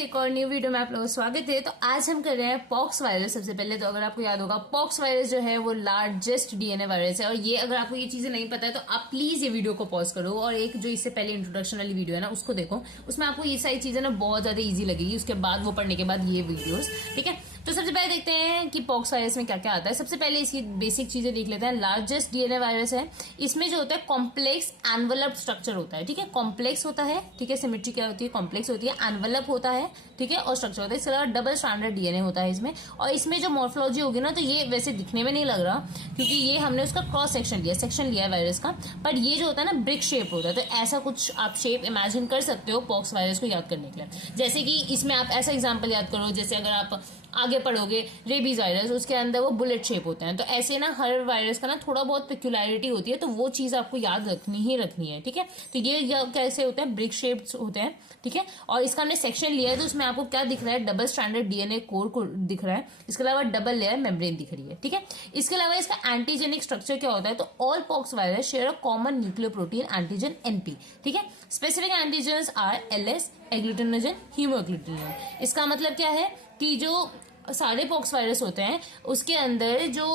एक और new video में आप लोगों का स्वागत है। तो आज हम कर रहे हैं पॉक्स वायरस। सबसे पहले तो अगर आपको याद होगा, पॉक्स वायरस जो है वो लार्जेस्ट डीएनए वायरस है। और ये अगर आपको ये चीजें नहीं पता है तो आप प्लीज ये वीडियो को पॉज करो और एक जो इससे पहले इंट्रोडक्शन वाली वीडियो है ना उसको देखो। उसमें आपको ये सारी चीजें ना बहुत ज्यादा ईजी लगेगी। उसके बाद वो पढ़ने के बाद ये वीडियोस, ठीक है। तो सबसे पहले देखते हैं कि पॉक्स वायरस में क्या क्या आता है। सबसे पहले इसकी बेसिक चीजें देख लेते हैं। लार्जेस्ट डीएनए वायरस है। इसमें जो होता है कॉम्प्लेक्स एनवलप स्ट्रक्चर होता है, ठीक है। कॉम्प्लेक्स होता है, ठीक है। सिमेट्री क्या होती है, कॉम्प्लेक्स होती है, एनवलप होता है, ठीक है, और स्ट्रक्चर होता है। इसके अलावा डबल स्ट्रैंडेड डीएनए होता है इसमें। और इसमें जो मॉर्फोलॉजी होगी ना, तो ये वैसे दिखने में नहीं लग रहा क्योंकि ये हमने उसका क्रॉस सेक्शन लिया है वायरस का। पर ये जो होता है ना ब्रिक शेप होता है। तो ऐसा कुछ आप शेप इमेजिन कर सकते हो पॉक्स वायरस को याद करने के लिए। जैसे कि इसमें आप ऐसा एग्जाम्पल याद करो, जैसे अगर आप आगे पढ़ोगे रेबीज वायरस, उसके अंदर वो बुलेट शेप होते हैं। तो ऐसे ना हर वायरस का ना थोड़ा बहुत पेक्युलैरिटी होती है, तो वो चीज आपको याद रखनी है, ठीक है। तो ये कैसे होते हैं, ब्रिक शेप होते हैं, ठीक है। और इसका हमने सेक्शन लिया है तो उसमें आपको क्या दिख रहा है, डबल स्ट्रैंडेड डीएनए कोर को दिख रहा है। इसके अलावा डबल लेयर मेम्ब्रेन दिख रही है, ठीक है। इसके अलावा इसका एंटीजेनिक स्ट्रक्चर क्या होता है, तो all pox virus share a common nucleoprotein antigen NP, ठीक है। Specific antigens are LS, agglutinogen, haemagglutinogen. इसका मतलब क्या है कि जो सारे पॉक्स वायरस होते हैं उसके अंदर जो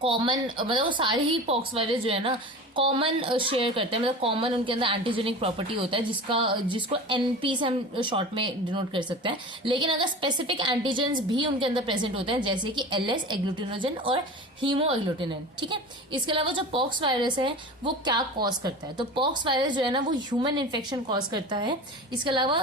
कॉमन मतलब सारे ही पॉक्स वायरस जो है ना कॉमन शेयर करते हैं, मतलब कॉमन उनके अंदर एंटीजेनिक प्रॉपर्टी होता है जिसको एनपी से हम शॉर्ट में डिनोट कर सकते हैं। लेकिन अगर स्पेसिफिक एंटीजेंस भी उनके अंदर प्रेजेंट होते हैं, जैसे कि एलएस, एग्लूटिनोजन और हीमोएग्लूटिनिन, ठीक है। इसके अलावा जो पॉक्स वायरस है वो क्या कॉज करता है, तो पॉक्स वायरस जो है ना वो ह्यूमन इन्फेक्शन कॉज करता है। इसके अलावा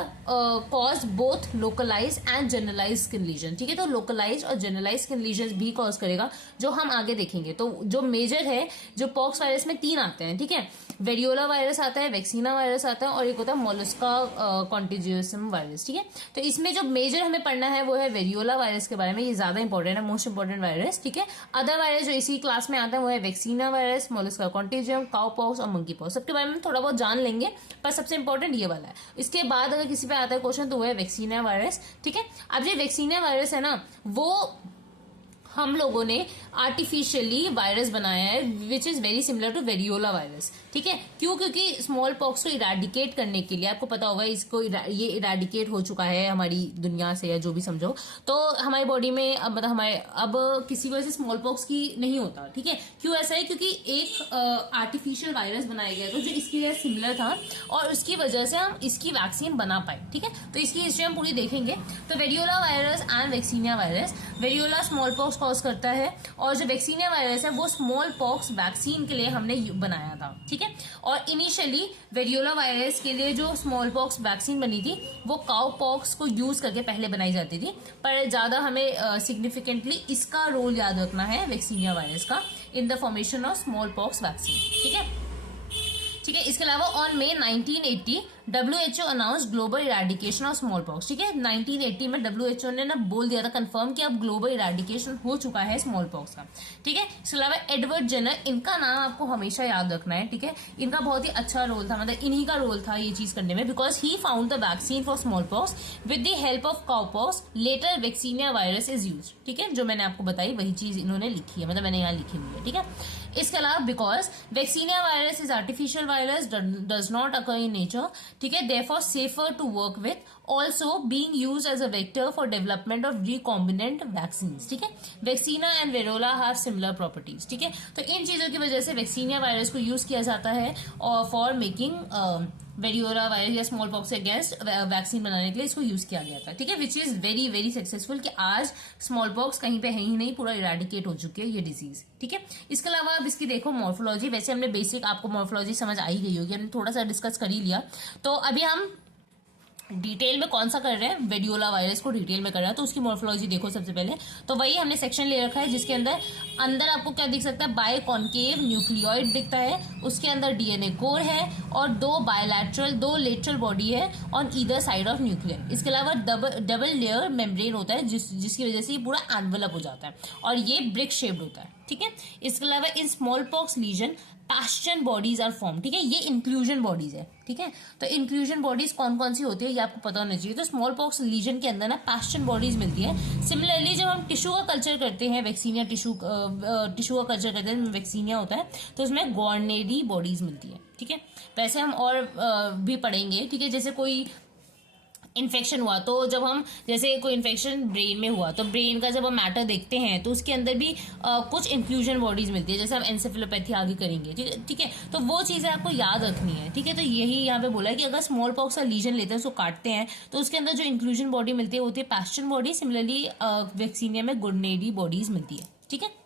cause both localise and generalise skin lesion, ठीक है। तो लोकलाइज और जनरलाइज स्किन लीजन भी कॉज करेगा, जो हम आगे देखेंगे। तो जो मेजर है, जो पॉक्स वायरस में 3 आते हैं, ठीक है। वेरियोला वायरस आता है, वैक्सीना वायरस आता है और एक होता है मोलस्का कॉन्टेजियसम वायरस, ठीक है। तो इसमें जो मेजर हमें पढ़ना है वो है वेरियोला वायरस के बारे में। ये ज्यादा इंपॉर्टेंट है, मोस्ट इंपॉर्टेंट वायरस, ठीक है। अदर वायरस जो इसी क्लास में आता है वो है vaccinia virus, molluscum contagiosum, cow pox और मंकी पॉक्स। सबके बारे में थोड़ा बहुत जान लेंगे, पर सबसे इंपॉर्टेंट ये वाला है। इसके बाद अगर किसी पे आता है क्वेश्चन तो वो है वैक्सीना वायरस, ठीक है। अब ये वैक्सीना वायरस है ना, वो हम लोगों ने आर्टिफिशियली वायरस बनाया है which is very similar to variola virus, ठीक है। क्यों, क्योंकि स्मॉल पॉक्स को इराडिकेट करने के लिए, आपको पता होगा इसको ये इराडिकेट हो चुका है हमारी दुनिया से, या जो भी समझो। तो हमारी बॉडी में मतलब हमारे अब किसी वजह से स्मॉल पॉक्स की नहीं होता, ठीक है। क्यों ऐसा है, क्योंकि एक आर्टिफिशियल वायरस बनाया गया था जो इसके लिए सिमिलर था और उसकी वजह से हम इसकी वैक्सीन बना पाए, ठीक है। तो इसकी हिस्ट्री हम पूरी देखेंगे। तो variola virus and vaccinia virus, variola small pox cause करता है और जो वैक्सीनिया वायरस है वो स्मॉल पॉक्स वैक्सीन के लिए हमने बनाया था, ठीक है। और इनिशियली वेरियोला वायरस के लिए जो स्मॉल पॉक्स वैक्सीन बनी थी वो काउ पॉक्स को यूज करके पहले बनाई जाती थी, पर ज्यादा हमें सिग्निफिकेंटली इसका रोल याद रखना है वैक्सीनिया वायरस का in the formation of small pox vaccine, ठीक है, ठीक है। इसके अलावा on May 1980 WHO announce global eradication of small pox, ठीक है। 1980 में WHO ने ना बोल दिया था, कंफर्म कि अब ग्लोबल इराडिकेशन हो चुका है स्मॉल पॉक्स का, ठीक है। इसके अलावा एडवर्ड जेनर, इनका नाम आपको हमेशा याद रखना है, ठीक है। इनका बहुत ही अच्छा रोल था, मतलब इन्हीं का रोल था ये चीज करने में, because he found the vaccine for smallpox with the help of cowpox. Later vaccinia virus is use, ठीक है। जो मैंने आपको बताई वही चीज इन्होंने लिखी है, मतलब मैंने यहाँ लिखी हुई है, ठीक है। इसके अलावा because vaccinia virus is artificial virus, does not occur in nature, ठीक है, therefore safer to work with, also being used as a vector for development of recombinant vaccines, ठीक है। वैक्सीना एंड वेरोला हैव सिमिलर प्रॉपर्टीज, ठीक है। तो इन चीजों की वजह से वैक्सीनिया वायरस को यूज किया जाता है और फॉर मेकिंग वेरियोला वायरस या स्मॉल पॉक्स के अगेंस्ट वैक्सीन बनाने के लिए इसको यूज किया गया था, ठीक है। Which is very very successful कि आज स्मॉल पॉक्स कहीं पे है ही नहीं, पूरा इराडिकेट हो चुकी है ये डिजीज, ठीक है। इसके अलावा अब इसकी देखो मॉर्फोलॉजी, वैसे हमने बेसिक आपको मॉर्फोलॉजी समझ आ ही गई होगी, हमने थोड़ा सा डिस्कस कर ही लिया। तो अभी हम डिटेल में कौन सा कर रहे हैं, वेरियोला वायरस को डिटेल में कर रहे हैं। तो उसकी मॉर्फोलॉजी देखो सबसे पहले, तो वही हमने सेक्शन ले रखा है जिसके अंदर आपको क्या दिख सकता है, बाय कॉन्केव न्यूक्लियोइड दिखता है, उसके अंदर डीएनए कोर है और दो लेटरल बॉडी है on either side of nuclear. इसके अलावा डबल लेयर मेम्ब्रेन होता है जिसकी वजह से ये पूरा एनवलप हो जाता है और ये ब्रिक शेप्ड होता है, ठीक है। इसके अलावा in small pox lesion Paschen bodies are form, ठीक है। ये इंक्लूजन बॉडीज है, ठीक है। तो इंक्लूजन बॉडीज कौन कौन सी होती है ये आपको पता होना चाहिए। तो स्मॉल पॉक्स लीजन के अंदर ना पैस्चन बॉडीज मिलती है। सिमिलरली जब हम टिश्यू का कल्चर करते हैं, वैक्सीनिया टिश्यू का कल्चर करते हैं, वैक्सीनिया होता है, तो उसमें गॉर्नेरी बॉडीज मिलती है, ठीक है। वैसे हम और भी पढ़ेंगे, ठीक है। जैसे कोई इन्फेक्शन हुआ, तो जब हम जैसे कोई इन्फेक्शन ब्रेन में हुआ तो ब्रेन का जब हम मैटर देखते हैं तो उसके अंदर भी कुछ इंक्लूजन बॉडीज मिलती है, जैसे हम एंसेफेलोपैथी आगे करेंगे, ठीक है। तो वो चीज़ें आपको याद रखनी है, ठीक है। तो यही यहाँ पे बोला है कि अगर स्मॉल पॉक्स का लीजन लेते हैं, उसको काटते हैं, तो उसके अंदर जो इंक्लूजन बॉडी मिलती है होती है पैस्चन बॉडी। सिमिलरली वैक्सीनिया में गुडनेडी बॉडीज मिलती है, ठीक है।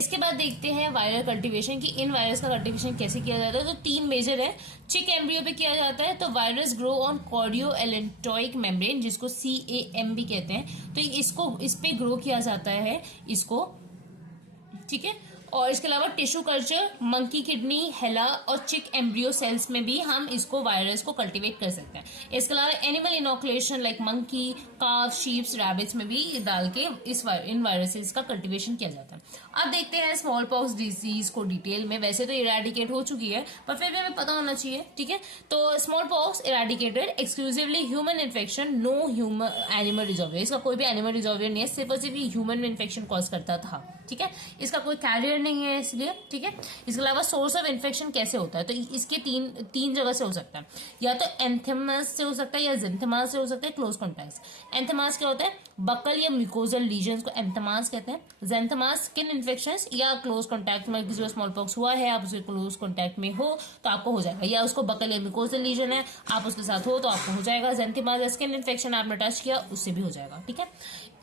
इसके बाद देखते हैं वायरल कल्टीवेशन की इन वायरस का कल्टीवेशन कैसे किया जाता है। तो 3 मेजर है। चिक एम्ब्रियो पे किया जाता है, तो वायरस ग्रो ऑन कॉर्डियो एलेंटोइक मेम्ब्रेन, जिसको CAM भी कहते हैं। तो इस पे ग्रो किया जाता है इसको, ठीक है। और इसके अलावा टिश्यू कल्चर, मंकी किडनी, हेला और चिक एम्ब्रियो सेल्स में भी हम इसको वायरस को कल्टीवेट कर सकते हैं। इसके अलावा एनिमल इनोकुलेशन लाइक मंकी, काफ, शीप्स, रैबिट्स में भी डाल के इन वायरसेस का कल्टीवेशन किया जाता है। अब देखते हैं स्मॉल पॉक्स डिजीज को डिटेल में। वैसे तो इरेडिकेट हो चुकी है, पर फिर भी हमें पता होना चाहिए, ठीक है। तो smallpox eradicated, exclusively human infection, no human animal reservoir. इसका कोई भी एनिमल रिजर्वियर नहीं है, सिर्फ और सिर्फ ह्यूमन में इन्फेक्शन कॉज करता था, ठीक है। इसका कोई कैरियर नहीं है इसलिए, ठीक है। इसके अलावा सोर्स ऑफ इन्फेक्शन कैसे होता है, तो इसके तीन जगह से हो सकता है। या तो एंथेमास से हो सकता है, या जेंथेमास से हो सकता है, क्लोज कॉन्टैक्ट। एंथेमास क्या होता है, बकल या म्यूकोजल लीजन्स को एंथेमास कहते हैं। जेंथेमास स्किन इन्फेक्शंस या क्लोज कॉन्टैक्ट में, किसी को स्मॉल पॉक्स हुआ है, आप उसके क्लोज कॉन्टैक्ट में हो तो आपको हो जाएगा, या उसको बकल या म्यूकोजल लीजन है, आप उसके साथ हो तो आपको हो जाएगा। जेंथेमास स्किन इन्फेक्शन आपने टच किया, उससे भी हो जाएगा, ठीक है।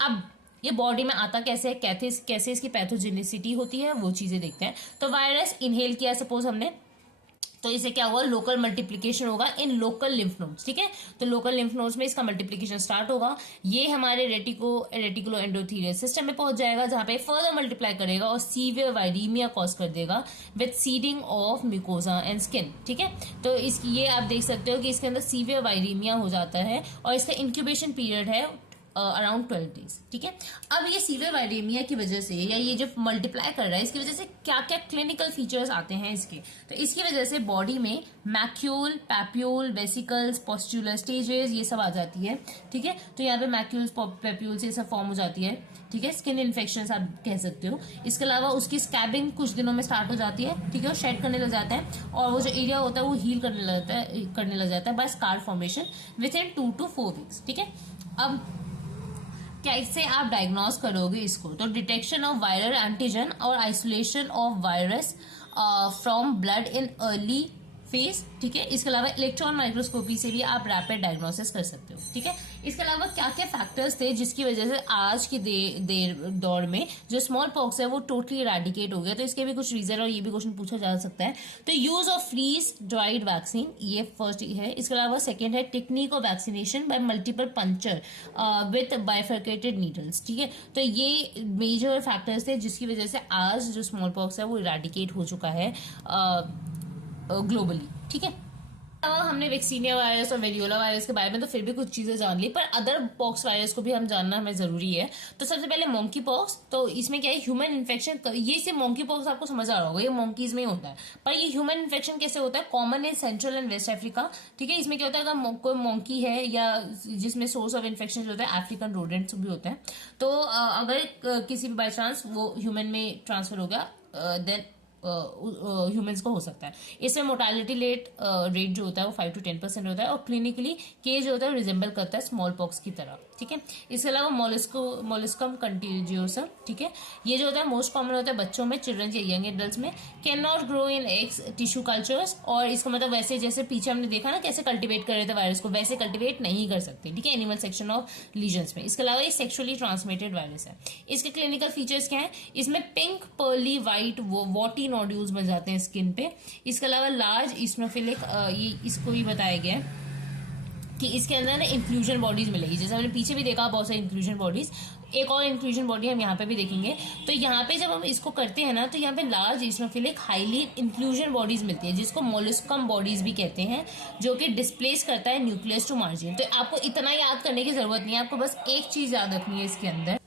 अब ये बॉडी में आता कैसे है, कैसे इसकी पैथोजेनिसिटी होती है, वो चीजें देखते हैं। तो वायरस इनहेल किया सपोज हमने, तो इससे क्या होगा, लोकल मल्टीप्लिकेशन होगा इन लोकल लिम्फ नोड्स, ठीक है। तो लोकल लिम्फ नोड्स में इसका मल्टीप्लिकेशन स्टार्ट होगा, ये हमारे रेटिकुलो एंडोथेलियल सिस्टम में पहुंच जाएगा, जहां पे फर्दर मल्टीप्लाई करेगा और सीवियर वायरीमिया कॉज कर देगा with seeding of mucosa and skin, ठीक है। तो ये आप देख सकते हो कि इसके अंदर सीवियर वायरीमिया हो जाता है और इसका इंक्यूबेशन पीरियड है अराउंड 12 डेज, ठीक है। अब ये सीवियर वायरेमिया की वजह से, या ये जो मल्टीप्लाई कर रहा है, इसकी वजह से क्या क्या क्लिनिकल फीचर्स आते हैं इसके, तो इसकी वजह से बॉडी में मैक्यूल, पैप्यूल, वेसिकल्स, पोस्ट्यूलर स्टेजेस, ये सब आ जाती है, ठीक है। तो यहाँ पे मैक्यूल्स, पैप्यूल्स ये सब फॉर्म हो जाती है, ठीक है। स्किन इन्फेक्शन आप कह सकते हो। इसके अलावा उसकी स्कैबिंग कुछ दिनों में स्टार्ट हो जाती है, ठीक है। वो शेड करने लग जाता है और वो जो एरिया होता है वो हील करने लग जाता है by scar formation within 2 to 4 weeks, ठीक है। अब कैसे आप डायग्नोज करोगे इसको, तो डिटेक्शन ऑफ वायरल एंटीजन और isolation of virus from blood in early phase, ठीक है। इसके अलावा इलेक्ट्रॉन माइक्रोस्कोपी से भी आप रैपिड डायग्नोसिस कर सकते हो, ठीक है। इसके अलावा क्या क्या फैक्टर्स थे जिसकी वजह से आज की दौर में जो स्मॉल पॉक्स है वो टोटली इरेडिकेट हो गया, तो इसके भी कुछ रीजन और ये भी क्वेश्चन पूछा जा सकता है। तो use of freeze dried vaccine, ये फर्स्ट है। इसके अलावा सेकेंड है technique of vaccination by multiple puncture with bifurcated needles, ठीक है। तो ये मेजर फैक्टर्स थे जिसकी वजह से आज जो स्मॉल पॉक्स है वो इरेडिकेट हो चुका है ग्लोबली, ठीक है। हमने वैक्सीनिया वायरस और वेरियोला वायरस के बारे में तो फिर भी कुछ चीजें जान ली, पर अदर पॉक्स वायरस को भी हम जानना हमें जरूरी है। तो सबसे पहले मोंकी पॉक्स, तो इसमें क्या है, ह्यूमन इन्फेक्शन। ये सिर्फ मोंकी पॉक्स आपको समझ आ रहा होगा, ये मोंकीज में ही होता है, पर ये ह्यूमन इन्फेक्शन कैसे होता है, common in central and West Africa, ठीक है। इसमें क्या होता है, अगर कोई मोंकी है या जिसमें सोर्स ऑफ इन्फेक्शन जो होता है अफ्रीकन रोडेंट्स भी होता है, तो अगर किसी भी बाई चांस वो ह्यूमन में ट्रांसफर हो गया देन ह्यूमंस को हो सकता है। इसमें मोर्टालिटी रेट जो होता है वो 5 to 10% होता है और क्लिनिकली केस जो होता है रिजेंबल करता है स्मॉल पॉक्स की तरह, ठीक है। इसके अलावा मोलिस्कम कंटीजियोसम, ठीक है, ये जो होता है मोस्ट कॉमन होता है बच्चों में, चिल्ड्रन या यंग एडल्ट्स में। Can not grow in eggs tissue cultures, और इसका मतलब वैसे जैसे पीछे हमने देखा ना कैसे कल्टिवेट कर रहे थे वायरस को, वैसे कल्टिवेट नहीं कर सकते, ठीक है, एनिमल सेक्शन ऑफ लीजन्स में। इसके अलावा ये सेक्सुअली ट्रांसमिटेड वायरस है। इसके क्लिनिकल फीचर्स क्या है, इसमें pink, pearly, white, worthy nodules बन जाते हैं स्किन पे। इसके अलावा लार्ज इस्नोफिलिक, ये इसको ही बताया गया है कि इसके अंदर ना इंक्लूजन बॉडीज मिलेगी, जैसे हमने पीछे भी देखा बहुत सारी इंक्लूजन बॉडीज। एक और इंक्लूजन बॉडी हम यहाँ पे भी देखेंगे। तो यहाँ पे जब हम इसको करते हैं ना, तो यहाँ पे लार्ज इस्नोफिलिक हाईली इंक्लूजन बॉडीज मिलती है, जिसको मोलिस्कम बॉडीज भी कहते हैं, जो कि डिस्प्लेस करता है न्यूक्लियस टू मार्जिन। तो आपको इतना याद करने की जरूरत नहीं है, आपको बस एक चीज याद रखनी है इसके अंदर,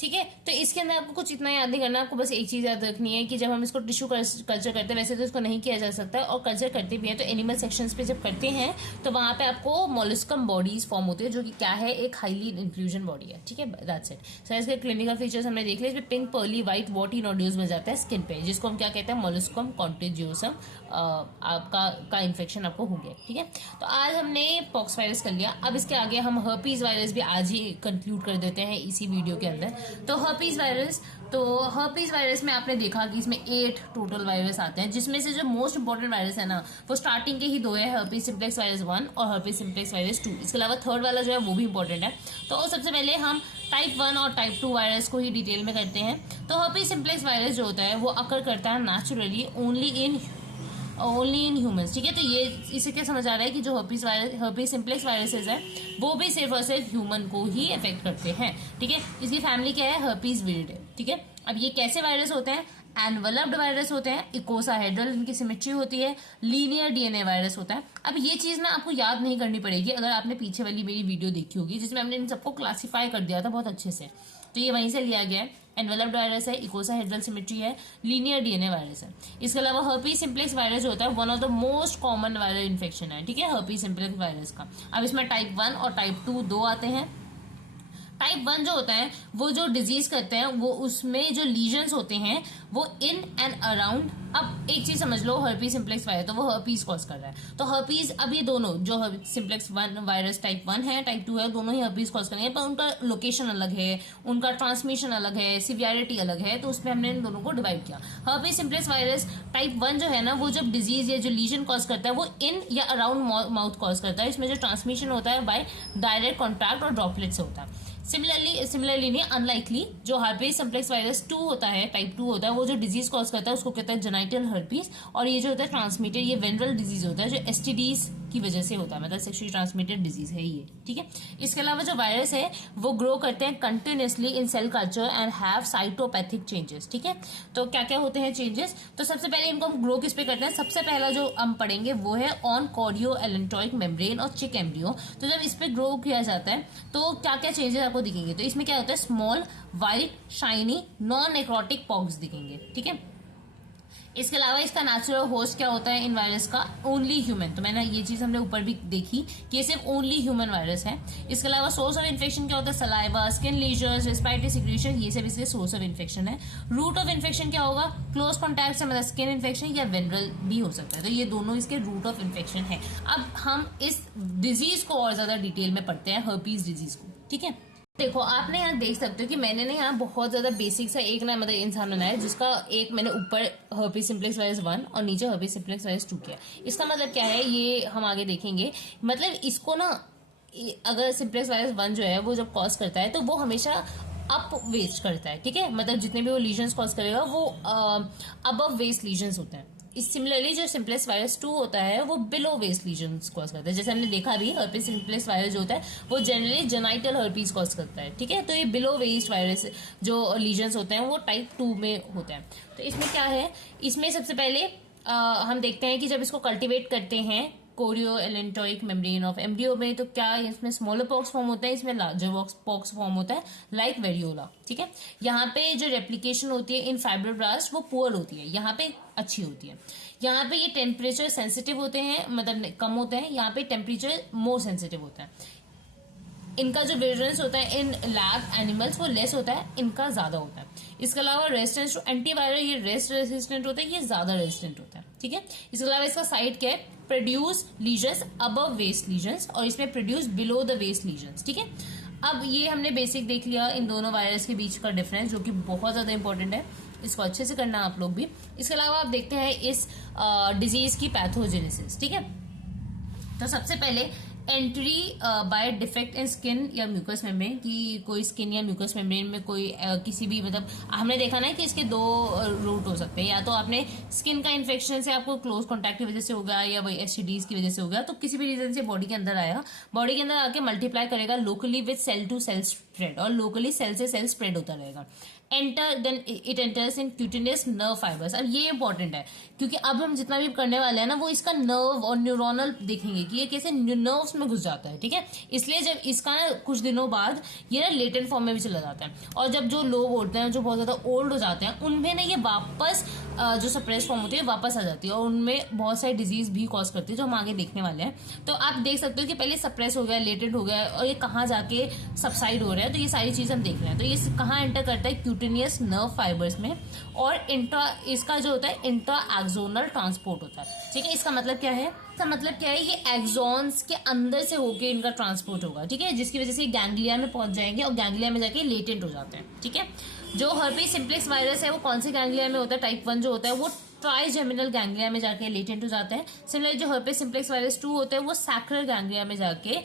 ठीक है। तो इसके अंदर आपको कुछ इतना याद नहीं करना, आपको बस एक चीज याद रखनी है कि जब हम इसको टिश्यू कल्चर करते हैं, वैसे तो इसको नहीं किया जा सकता, और कल्चर करते भी हैं तो एनिमल सेक्शंस पे जब करते हैं तो वहां पे आपको मोलस्कम बॉडीज फॉर्म होती है, जो कि क्या है, एक हाईली इंक्लूजन बॉडी है। ठीक है, दैट्स इट। सो इसके क्लिनिकल फीचर्स हमने देख लिया। इसमें pink pearly white worthy nodules बन जाता है स्किन पे, जिसको हम क्या कहते हैं, मोलस्कम कॉन्टेजियोसम आपका इन्फेक्शन आपको हो गया। ठीक है, तो आज हमने पॉक्स वायरस कर लिया। अब इसके आगे हम हर्पीज वायरस भी आज ही कंक्लूड कर देते हैं इसी वीडियो के अंदर। तो हर्पीज वायरस में आपने देखा कि इसमें 8 टोटल वायरस आते हैं, जिसमें से जो मोस्ट इंपॉर्टेंट वायरस है ना, वो स्टार्टिंग के ही 2 है, हर्पीज सिम्प्लेक्स वायरस 1 और हर्पीज सिम्प्लेक्स वायरस 2। इसके अलावा थर्ड वाला जो है वो भी इंपॉर्टेंट है। तो सबसे पहले हम टाइप 1 और टाइप 2 वायरस को ही डिटेल में करते हैं। तो हर्पीज सिम्प्लेक्स वायरस जो होता है वो अकर करता है नेचुरली ओनली इन ह्यूमंस। ठीक है, तो ये इससे क्या समझ आ रहा है कि जो हर्पीज सिम्प्लेक्स वायरसेस है वो भी सिर्फ और सिर्फ ह्यूमन को ही अफेक्ट करते हैं। ठीक है, इसकी फैमिली क्या है, हर्पीज विरिडे। ठीक है, अब ये कैसे वायरस होते हैं, एनवलप्ड वायरस होते हैं, इकोसाहेड्रल इनकी सिमेट्री होती है, लीनियर डीएनए वायरस होता है। अब ये चीज ना आपको याद नहीं करनी पड़ेगी, अगर आपने पीछे वाली मेरी वीडियो देखी होगी जिसमें हमने इन सबको क्लासिफाई कर दिया था बहुत अच्छे से, तो ये वहीं से लिया गया है। एनवेलप्ड वायरस है, इकोसाहेड्रल सिमेट्री है, लीनियर डीएनए वायरस है। इसके अलावा हर्पीज सिम्प्लेक्स वायरस जो होता है one of the most common viral infection है। ठीक है, हर्पीज सिम्प्लेक्स वायरस का। अब इसमें टाइप 1 और टाइप 2 दो आते हैं। टाइप 1 जो होता है वो जो डिजीज करते हैं वो उसमें जो लीजन्स होते हैं वो इन एंड अराउंड, अब एक चीज समझ लो, हर्पीज सिम्प्लेक्स वायरस तो वो हर्पीज कॉज कर रहा है। तो हर्पीज, अब ये दोनों जो सिम्प्लेक्स वायरस टाइप 1 है, टाइप 2 है, दोनों ही हर्पीज कॉज करेंगे, पर उनका लोकेशन अलग है, उनका ट्रांसमिशन अलग है, सिवियरिटी अलग है, तो उसमें हमने इन दोनों को डिवाइड किया। हर्पीज सिम्प्लेक्स वायरस टाइप 1 जो है ना, वो जब डिजीज या जो लीजन कॉज करता है वो इन या अराउंड माउथ कॉज करता है। इसमें जो ट्रांसमिशन होता है बाय डायरेक्ट कॉन्टैक्ट और ड्रॉपलेट से होता है। सिमिलरली नहीं, अनलाइकली, जो हर्पीज सिम्प्लेक्स वायरस 2 होता है, टाइप 2 होता है, वो जो डिजीज कॉज करता है उसको कहता है जेनाइटल हर्पीज, और ये जो होता है ट्रांसमिटेड, ये वेनरल डिजीज होता है जो एसटीडीज की वजह से होता है, मतलब सेक्सुअली ट्रांसमिटेड डिजीज है ये। ठीक है, इसके अलावा जो वायरस है वो ग्रो करते हैं continuously in cell culture and have cytopathic changes. ठीक है, तो क्या क्या होते हैं चेंजेस, तो सबसे पहले इनको हम ग्रो किस पे करते हैं, सबसे पहला जो हम पढ़ेंगे वो है ऑन कॉर्डियोएलेंटोइक मेम्ब्रेन और चिक एम्ब्रियो। तो जब इस पे ग्रो किया जाता है तो क्या क्या चेंजेस आपको दिखेंगे, तो इसमें क्या होता है, small white shiny non necrotic pox दिखेंगे। ठीक है, इसके अलावा इसका नेचुरल होस्ट क्या होता है इन वायरस का, ओनली ह्यूमन। तो मैंने ये चीज हमने ऊपर भी देखी कि ये सिर्फ ओनली ह्यूमन वायरस है। इसके अलावा सोर्स ऑफ इन्फेक्शन क्या होता है, saliva, skin lesions, respiratory secretion, ये सब इसके सोर्स ऑफ इन्फेक्शन है। रूट ऑफ इन्फेक्शन क्या होगा, क्लोज कॉन्टैक्ट से, मतलब स्किन इन्फेक्शन या वेनरल भी हो सकता है, तो ये दोनों इसके रूट ऑफ इन्फेक्शन है। अब हम इस डिजीज को और ज्यादा डिटेल में पढ़ते हैं, हर्पीज डिजीज को। ठीक है, देखो आपने यहाँ देख सकते हो कि मैंने ना यहाँ बहुत ज्यादा बेसिक सा एक ना मतलब इंसान बनाया है, जिसका एक मैंने ऊपर हर्पीज सिम्प्लेक्स वायरस 1 और नीचे हर्पीज सिम्प्लेक्स वायरस 2 किया। इसका मतलब क्या है ये हम आगे देखेंगे। मतलब इसको ना, अगर सिम्प्लेक्स वायरस 1 जो है वो जब कॉज करता है तो वो हमेशा अप वेस्ट करता है। ठीक है, मतलब जितने भी वो लीजन्स कॉज करेगा वो अबव वेस्ट लीजन्स होते हैं। सिमिलरली जो सिम्प्लेक्स वायरस 2 होता है वो बिलो वेस्ट लीजन्स कॉज करता है। जैसे हमने देखा भी, हर्पीज सिम्प्लेक्स वायरस जो होता है वो जनरली जेनाइटल हर्पीज कॉज करता है। ठीक है, तो ये बिलो वेस्ट वायरस जो लीजन्स होते हैं वो टाइप 2 में होता है। तो इसमें क्या है, इसमें सबसे पहले हम देखते हैं कि जब इसको कल्टिवेट करते हैं कोरियोएलेंटोइक मेम्ब्रेन ऑफ एम्ब्रियो में, तो क्या इसमें स्मॉलर पॉक्स फॉर्म होता है, इसमें लार्जर पॉक्स फॉर्म होता है लाइक वेरियोला। ठीक है, यहाँ पे जो रेप्लिकेशन होती है इन फाइब्रोब्लास्ट वो पुअर होती है, यहाँ पे अच्छी होती है। यहाँ पे ये टेम्परेचर सेंसिटिव होते हैं, मतलब कम होते हैं, यहाँ पे टेम्परेचर मोर सेंसिटिव होता है। इनका जो विजिलेंस होता है इन लैब एनिमल्स वो लेस होता है, इनका ज्यादा होता है। इसके अलावा रेजिस्टेंस टू एंटीवायरल, ये रेस्ट रेजिस्टेंट होता है, ये ज्यादा रेजिस्टेंट होता है। ठीक है, इसके अलावा इसका साइड क्या है, produce lesions above waist lesions, और इसमें produce below the waist lesions. ठीक है, अब ये हमने बेसिक देख लिया इन दोनों वायरस के बीच का डिफरेंस, जो कि बहुत ज्यादा इंपॉर्टेंट है, इसको अच्छे से करना आप लोग भी। इसके अलावा आप देखते हैं इस डिजीज की पैथोजेनेसिस। ठीक है, तो सबसे पहले entry by defect in skin या म्यूकस मेम्ब्रेन, कि कोई स्किन या म्यूकस मेम्ब्रेन में कोई किसी भी, मतलब हमने देखा ना कि इसके 2 रूट हो सकते हैं, या तो आपने स्किन का इन्फेक्शन से आपको क्लोज कॉन्टैक्ट की वजह से हो गया, या वही एसटीडीज की वजह से हो गया, तो किसी भी रीजन से बॉडी के अंदर आया, बॉडी के अंदर आके मल्टीप्लाई करेगा locally with cell to cell spread, और लोकली सेल से सेल स्प्रेड होता रहेगा। Enter then it enters in cutaneous nerve fibres. अब ये इंपॉर्टेंट है क्योंकि अब हम जितना भी करने वाले हैं ना वो इसका नर्व और न्यूरोनल देखेंगे कि ये कैसे नर्व्स उसमें घुस जाता है, ठीक है। इसलिए जब इसका ना कुछ दिनों बाद ये ना लेटेंट फॉर्म में भी चला जाता है, और जब जो लोग होते हैं जो बहुत ज्यादा ओल्ड हो जाते हैं उनमें ना ये वापस जो सप्रेस फॉर्म होती है वापस आ जाती है, और उनमें बहुत सारी डिजीज भी कॉज करती है जो हम आगे देखने वाले हैं। तो आप देख सकते हो कि पहले सप्रेस हो गया, लेटेंट हो गया, और ये कहाँ जाके सबसाइड हो रहा है, तो ये सारी चीज हम देख रहे हैं। तो ये कहाँ एंटर करता है, क्यूटेनियस नर्व फाइबर्स में, और इसका जो होता है इंट्रा एक्सोनल ट्रांसपोर्ट होता है, ठीक है। इसका मतलब क्या है, इसका मतलब क्या है, ये एक्सॉन्स के अंदर से होके इनका ट्रांसपोर्ट होगा, ठीक है, जिसकी वजह से गैंग्लिया में पहुंच जाएंगे और गैंग्लिया में जाके लेटेंट हो जाते हैं, ठीक है। जो हर्पीज सिम्प्लेक्स वायरस है वो कौन से गैंग्लिया में होता है, टाइप 1 जो होता है वो ट्राइजेमिनल गैंग्लिया में जाके लेटेंट हो जाता है। सिमिलरली जो हर्पेस सिम्प्लेक्स वायरस 2 होता है वो सैक्रल गैंग्लिया में जाके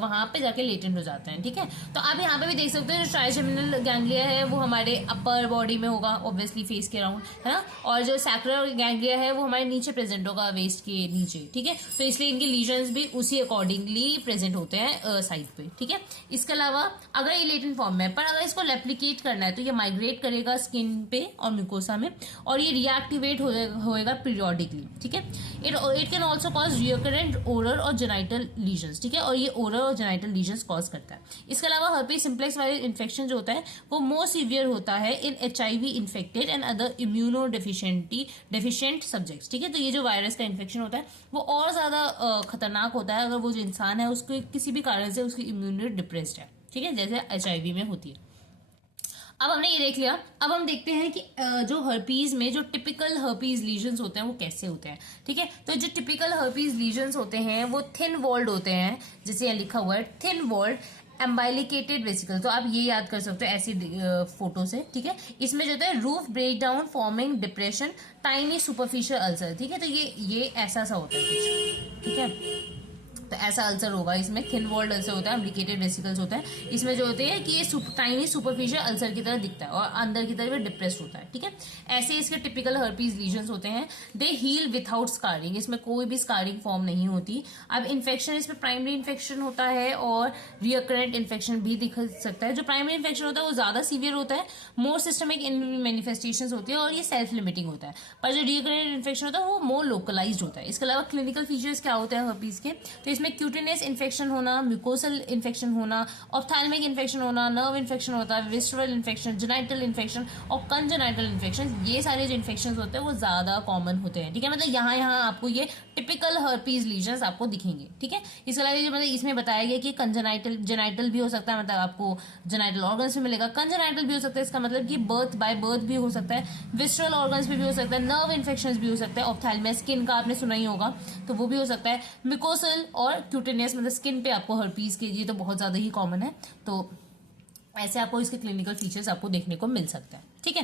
वहां पे जाके लेटेंट हो जाते हैं, ठीक है। तो आप यहाँ पे भी देख सकते हो जो ट्राइजेमिनल गैंग्लिया है वो हमारे अपर बॉडी में होगा, ऑब्वियसली फेस के अराउंड, है ना, और जो सैक्रल गैंग्लिया है वो हमारे नीचे प्रेजेंट होगा, वेस्ट के नीचे, ठीक है। तो इसलिए इनके लीजन्स भी उसी अकॉर्डिंगली प्रेजेंट होते हैं साइड पे, ठीक है। इसके अलावा अगर ये लेटेंट फॉर्म में, पर अगर इसको रेप्लिकेट करना है तो ये माइग्रेट करेगा स्किन पे और म्यूकोसा में, और ये रिएक्टिवेट होएगा पीरियोडिकली, ठीक है। It can also cause recurrent oral और जेनाइटल लीजन्स, ठीक है, और ये ओरल और जेनाइटल लीजन्स कॉज करता है। इसके अलावा हर्पीज सिम्प्लेक्स वायरस इन्फेक्शन जो होता है वो मोर सीवियर होता है इन HIV infected and other immuno deficient subjects, ठीक है। तो ये जो वायरस का इन्फेक्शन होता है वो और ज्यादा खतरनाक होता है अगर वो जो इंसान है उसको किसी भी कारण से उसकी इम्यूनिटी डिप्रेस्ड है, ठीक है, जैसे HIV में होती है। अब हमने ये देख लिया, अब हम देखते हैं कि जो हर्पीज में जो टिपिकल हर्पीज लीजन्स होते हैं वो कैसे होते हैं, ठीक है। तो जो टिपिकल हर्पीज लीजन्स होते हैं वो थिन वॉल्ड होते हैं, जैसे यहाँ लिखा हुआ है थिन वॉल्ड एम्बाइलिकेटेड वेसिकल। तो आप ये याद कर सकते हो ऐसी फोटो से, ठीक है। इसमें जो होता है roof break down forming depression tiny superficial ulcer, ठीक है। तो ये ऐसा सा होता है कुछ, ठीक है। तो ऐसा अल्सर होगा इसमें, थिन वॉल्ड अल्सर होता है, एम्ब्लिकेटेड वेसिकल्स होता है। इसमें जो होते हैं कि ये टाइनी सुपरफिशियल अल्सर की तरह दिखता है और अंदर की तरफ डिप्रेस्ड होता है, ठीक है। ऐसे इसके टिपिकल हर्पीज लीजन्स होते हैं। दे हील विदाउट स्कारिंग, इसमें कोई भी स्कारिंग फॉर्म नहीं होती। अब इन्फेक्शन, इसमें प्राइमरी इन्फेक्शन होता है और रिकरेंट इन्फेक्शन भी दिख सकता है। जो प्राइमरी इन्फेक्शन होता है वो ज्यादा सीवियर होता है, मोर सिस्टमिक मैनिफेस्टेशन होती है और ये सेल्फ लिमिटिंग होता है। पर जो रिकरेंट इन्फेक्शन होता है वो मोर लोकलाइज्ड होता है। इसके अलावा क्लिनिकल फीचर्स क्या होते हैं हर्पीज के, तो इसमें क्यूटेनियस इन्फेक्शन होना, म्यूकोसल इन्फेक्शन होना, ऑप्थेल्मिक इन्फेक्शन होना, नर्व इन्फेक्शन होता है, विस्ट्रल इन्फेक्शन, जेनाइटल इन्फेक्शन और कंजेनाइटल इन्फेक्शन, ये सारे जो इन्फेक्शन होते हैं वो ज्यादा कॉमन होते हैं, ठीक है। मतलब यहाँ आपको ये टिपिकल हर्पीज लीजन्स आपको दिखेंगे, ठीक है। इसके अलावा जो मतलब इसमें बताया गया कि कंजेनाइटल जेनाइटल भी हो सकता है, मतलब आपको जेनाइटल ऑर्गन्स में मिलेगा, कंजेनाइटल भी हो सकता है, इसका मतलब कि बर्थ बाय बर्थ भी हो सकता है, विस्ट्रल ऑर्गन्स पे भी हो सकता है, नर्व इन्फेक्शन भी हो सकता है, ऑप्थेल्मिया स्किन का आपने सुना ही होगा तो वो भी हो सकता है, मिकोसल और क्यूटेनियस मतलब स्किन पे आपको हर्पीज के, ये तो बहुत ज्यादा ही कॉमन है। तो ऐसे आपको इसके क्लिनिकल फीचर्स आपको देखने को मिल सकता है, ठीक है।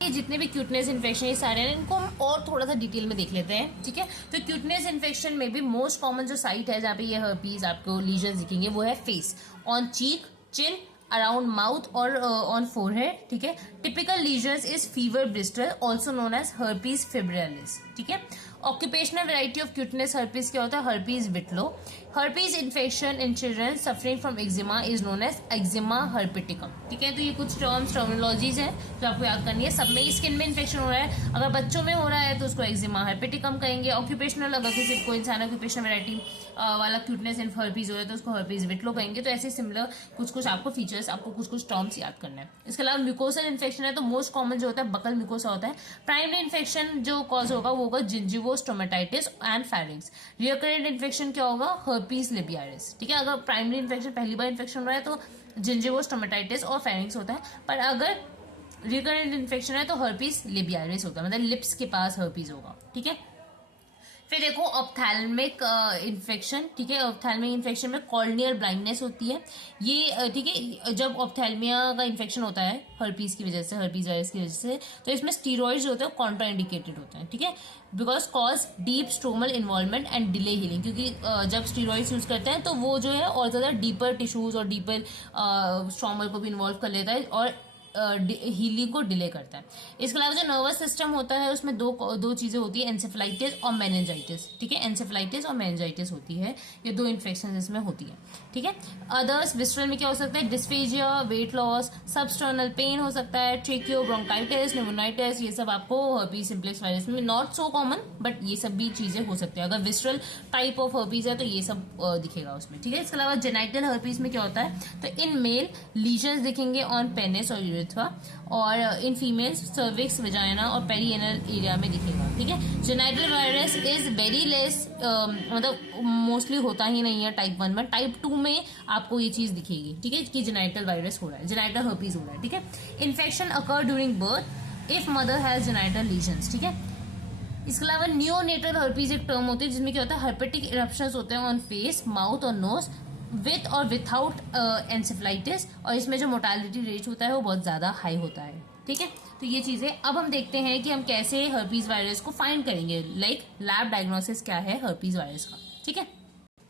ये जितने भी क्यूटनेस इन्फेक्शन ये सारे हैं इनको हम और थोड़ा सा डिटेल में देख लेते हैं, ठीक है। तो क्यूटनेस इन्फेक्शन में भी मोस्ट कॉमन जो साइट है जहाँ पे ये हर्पीज आपको लीजन्स दिखेंगे वो है face, on cheek, chin, around mouth और ऑन फोरहेड, ठीक है। Typical lesions is fever blister also known as herpes febrilis, ठीक है। Occupational variety of cutaneous herpes क्या होता है, herpes whitlow. Herpes infection in children suffering from eczema is known as eczema herpeticum, ठीक है। तो ये कुछ टर्मिनोलॉजीज है जो आपको याद करनी है। सब में स्किन में इन्फेक्शन हो रहा है, अगर बच्चों में हो रहा है तो उसको एक्जिमा हर्पिटिकम कहेंगे। ऑक्यूपेशनल, अगर किसी को इंसान ऑक्यूपेशनल वैरायटी वाला क्यूटनेस इन हर्पीज हो रहा है तो उसको हर्पीज विटलो कहेंगे। तो ऐसे सिमिलर कुछ आपको फीचर्स, आपको कुछ टर्म्स याद करना है। इसके अलावा म्यूकोसल इन्फेक्शन है तो मोस्ट कॉमन जो होता है बकल म्यूकोसा होता है। प्राइमरी इन्फेक्शन जो कॉज होगा वो होगा जिंजिवोस्टोमेटाइटिस एंड फेरिंग्स। रिकरेंट इन्फेक्शन क्या होगा, हर्पीज लेबियारिस, ठीक है। अगर प्राइमरी इन्फेक्शन पहली बार इन्फेक्शन हो रहा है तो जिंजिवोस्टोमेटाइटिस और फेरिंग्स होता है, पर अगर रिकरेंट इन्फेक्शन है तो हर्पीज लेबियारिस होता है, मतलब लिप्स के पास हर्पीज होगा, ठीक है। फिर देखो ऑप्थेल्मिक इन्फेक्शन, ठीक है। ऑप्थेल्मिक इन्फेक्शन में कॉर्नियल ब्लाइंडनेस होती है ये, ठीक है। जब ऑप्थेल्मिया का इन्फेक्शन होता है हर्पीज की वजह से, हर्पीज वायरस की वजह से, तो इसमें स्टीरॉइड्स जो होते हैं कॉन्ट्राइंडिकेटेड होते हैं, ठीक है, because cause deep stromal involvement and delay healing. क्योंकि जब स्टीरॉइड्स यूज करते हैं तो वो जो है और ज्यादा डीपर टिश्यूज और डीपर स्टोमल को भी इन्वॉल्व कर लेता है और हीलिंग को डिले करता है। इसके अलावा जो नर्वस सिस्टम होता है उसमें दो चीजें होती है, एंसेफेलाइटिस और मेनिंजाइटिस। ठीक है, एंसेफेलाइटिस और मेनिंजाइटिस होती है, ये 2 इन्फेक्शन इसमें होती है। ठीक है, अदर्स विस्ट्रल में क्या हो सकता है, dysphagia, weight loss, substernal pain हो सकता है, ट्रेकियो ब्रोंकाइटिस, निमोनाइटिस, ये सब आपको हर्पीज सिम्प्लेक्स वायरस में नॉट सो कॉमन, बट ये सब भी चीजें हो सकती है। अगर विस्ट्रल टाइप ऑफ हर्पीज है तो ये सब दिखेगा उसमें। ठीक है, इसके अलावा जेनाइटल हर्पीज में क्या होता है, तो इन मेल लीजन्स दिखेंगे ऑन पेनिस और यूरेथ्रा, और इन फीमेल्स सर्विक्स, वेजाइना और पेरिएनल एरिया में दिखेगा। ठीक है, genital virus is very less, मतलब मोस्टली होता ही नहीं है टाइप 1 में। टाइप 2 में आपको ये चीज दिखेगी। ठीक है, कि जेनाइटल वायरस हो रहा है, जेनाइटल हर्पीज हो रहा है। ठीक है, infection occur during birth if mother has genital lesions. ठीक है, इसके अलावा नियोनेटल हर्पीज एक टर्म होती है जिसमें क्या होता है, हर्पेटिक इरप्शंस होते हैं ऑन फेस, माउथ और नोज विथ और विथआउट एंसेफेलाइटिस, और इसमें जो मोर्टालिटी रेट होता है वो बहुत ज्यादा हाई होता है। ठीक है, तो ये चीजें अब हम देखते हैं कि हम कैसे हर्पीज वायरस को फाइंड करेंगे, लाइक लैब डायग्नोसिस क्या है हर्पीज वायरस का। ठीक है,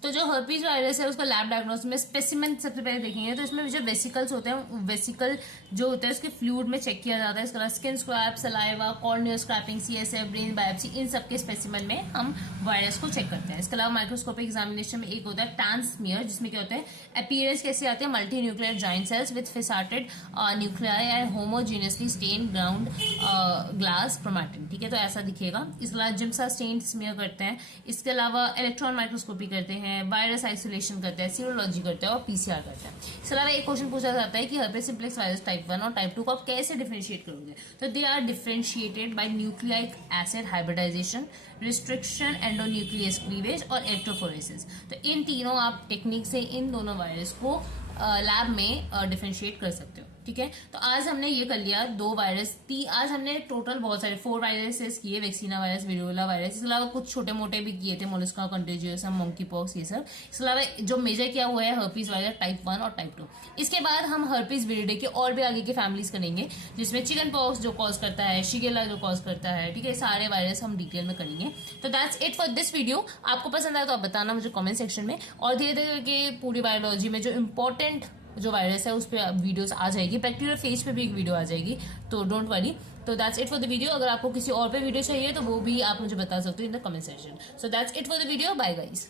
तो जो हर्पीज वायरस है उसका लैब डायग्नोसिस में स्पेसिमेन सबसे पहले देखेंगे, तो इसमें जो वेसिकल्स होते हैं, वेसिकल जो होता है उसके फ्लूइड में चेक किया जाता है। इसके अलावा skin scrape, saliva, corneal scraping, CSF, brain biopsy, इन सबके स्पेसिमेन में हम वायरस को चेक करते हैं। इसके अलावा माइक्रोस्कोपिक एग्जामिनेशन में एक होता है टैन स्मीयर, जिसमें क्या होता है, अपीयरेंस कैसी आती है, multi nuclear giant cells with faceted nuclei and homogeneously stain ground glass chromatin. ठीक है, तो ऐसा दिखेगा। इसके अलावा जिम्सा स्टेन स्मीयर करते हैं। इसके अलावा इलेक्ट्रॉन माइक्रोस्कोपी करते हैं, वायरस आइसोलेशन करते हैं, सीरोलॉजी करते हैं और PCR करते हैं। इसके अलावा एक क्वेश्चन पूछा जाता है कि हर्पेस सिम्प्लेक्स वायरस टाइप 1 और टाइप 2 को आप कैसे डिफरेंशिएट करोगे, तो they are differentiated by nucleic acid hybridisation, restriction, endonuclease cleavage और इलेक्ट्रोफोरेसिस। तो इन तीनों आप टेक्निक से इन दोनों वायरस को लैब में डिफरेंशिएट कर सकते हो। ठीक है, तो आज हमने ये कर लिया 2 वायरस, आज हमने टोटल बहुत सारे 4 वायरसेस किए, वैक्सीना वायरस, वेरियोला वायरस, इसके अलावा कुछ छोटे मोटे भी किए थे, मोलस्का कंटेजियस, मंकी पॉक्स, ये सब। इसके अलावा जो मेजर किया हुआ है हर्पीज वायरस टाइप 1 और टाइप 2। इसके बाद हम हर्पीज विरिडे के और भी आगे के फैमिलीज करेंगे, जिसमें चिकन पॉक्स जो कॉज करता है, शिगेला जो कॉज करता है। ठीक है, सारे वायरस हम डिटेल में करेंगे। तो that's it for this video. आपको पसंद आया तो आप बताना मुझे कॉमेंट सेक्शन में, और धीरे धीरे करके पूरी बायोलॉजी में जो इंपॉर्टेंट जो वायरस है उस पर वीडियोस आ जाएगी, बैक्टीरियल फेज पे भी एक वीडियो आ जाएगी, तो डोंट वरी। तो that's it for the video. अगर आपको किसी और पे वीडियो चाहिए तो वो भी आप मुझे बता सकते हो in the comment section. So that's it for the video, bye guys.